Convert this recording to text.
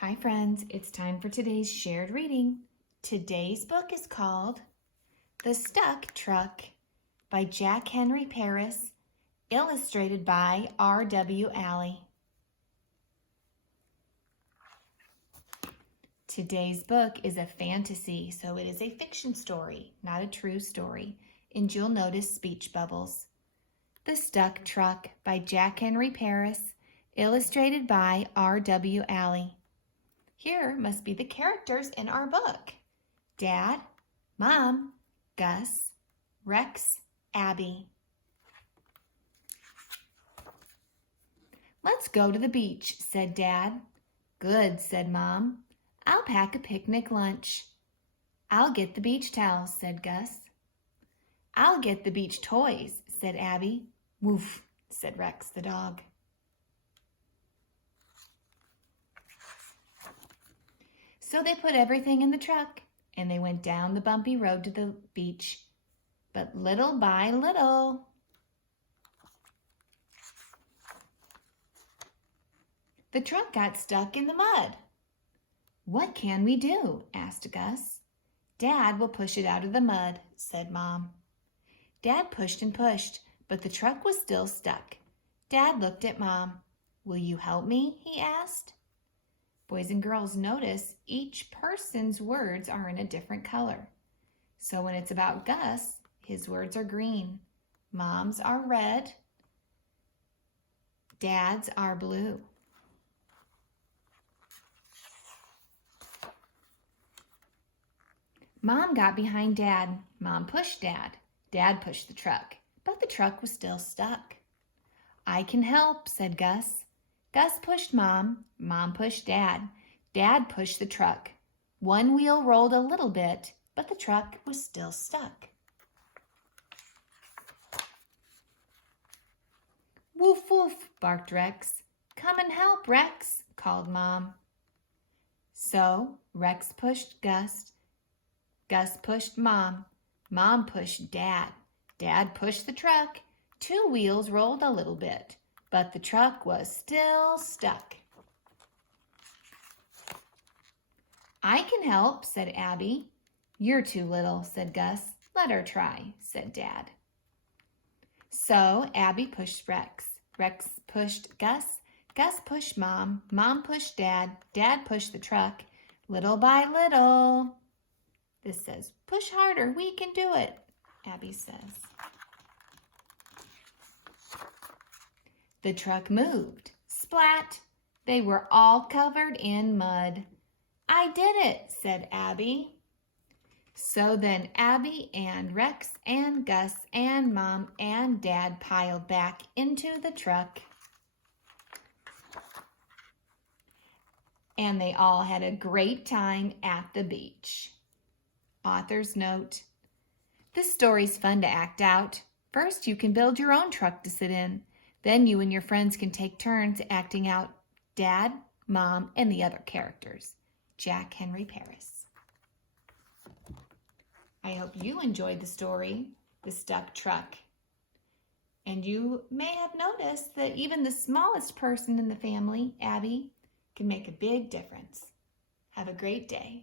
Hi friends, it's time for today's shared reading. Today's book is called The Stuck Truck by Jack Henry Paris, illustrated by R.W. Alley. Today's book is a fantasy, so it is a fiction story, not a true story, and you'll notice speech bubbles. The Stuck Truck by Jack Henry Paris, illustrated by R.W. Alley. Here must be the characters in our book. Dad, Mom, Gus, Rex, Abby. Let's go to the beach, said Dad. Good, said Mom. I'll pack a picnic lunch. I'll get the beach towels, said Gus. I'll get the beach toys, said Abby. Woof, said Rex the dog. So they put everything in the truck, and they went down the bumpy road to the beach. But little by little, the truck got stuck in the mud. What can we do? Asked Gus. Dad will push it out of the mud, said Mom. Dad pushed and pushed, but the truck was still stuck. Dad looked at Mom. Will you help me? He asked. Boys and girls, notice each person's words are in a different color. So when it's about Gus, his words are green. Mom's are red. Dad's are blue. Mom got behind Dad. Mom pushed Dad. Dad pushed the truck, but the truck was still stuck. I can help, said Gus. Gus pushed Mom. Mom pushed Dad. Dad pushed the truck. One wheel rolled a little bit, but the truck was still stuck. Woof, woof, barked Rex. Come and help, Rex, called Mom. So Rex pushed Gus. Gus pushed Mom. Mom pushed Dad. Dad pushed the truck. Two wheels rolled a little bit, but the truck was still stuck. I can help, said Abby. You're too little, said Gus. Let her try, said Dad. So Abby pushed Rex. Rex pushed Gus. Gus pushed Mom. Mom pushed Dad. Dad pushed the truck. Little by little. This says, push harder, we can do it, Abby says. The truck moved. Splat! They were all covered in mud. I did it, said Abby. So then Abby and Rex and Gus and Mom and Dad piled back into the truck. And they all had a great time at the beach. Author's note. This story's fun to act out. First, you can build your own truck to sit in. Then you and your friends can take turns acting out Dad, Mom, and the other characters. Jack Henry Paris. I hope you enjoyed the story, The Stuck Truck. And you may have noticed that even the smallest person in the family, Abby, can make a big difference. Have a great day.